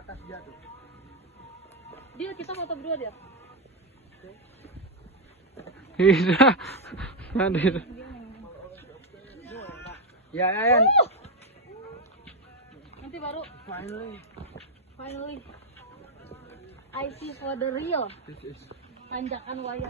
atas jatuh. Dia kita foto berdua dia. Tidak. Hadir. Ya, Ayan. Nanti baru Finally. I see for the real This is tanjakan wayang.